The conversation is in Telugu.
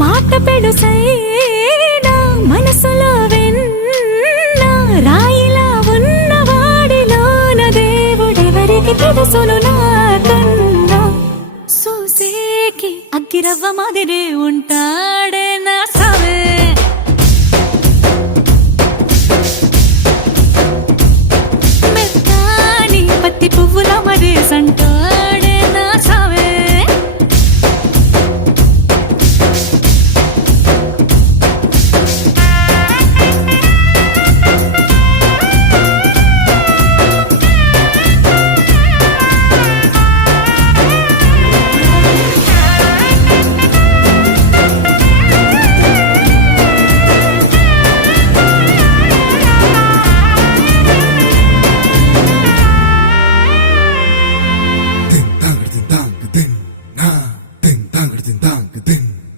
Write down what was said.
మాట పెడుసైనా మనసులో వెన్న రాయిలా ఉన్నవాడిలోన దేవుడెవరికి తెలుసును నాకన్నా సూసేకి అగ్గిరవ్వ మాదిరే ఉంటాడే నా సావే మెత్తాని పత్తి పువ్వుల మరే సంటో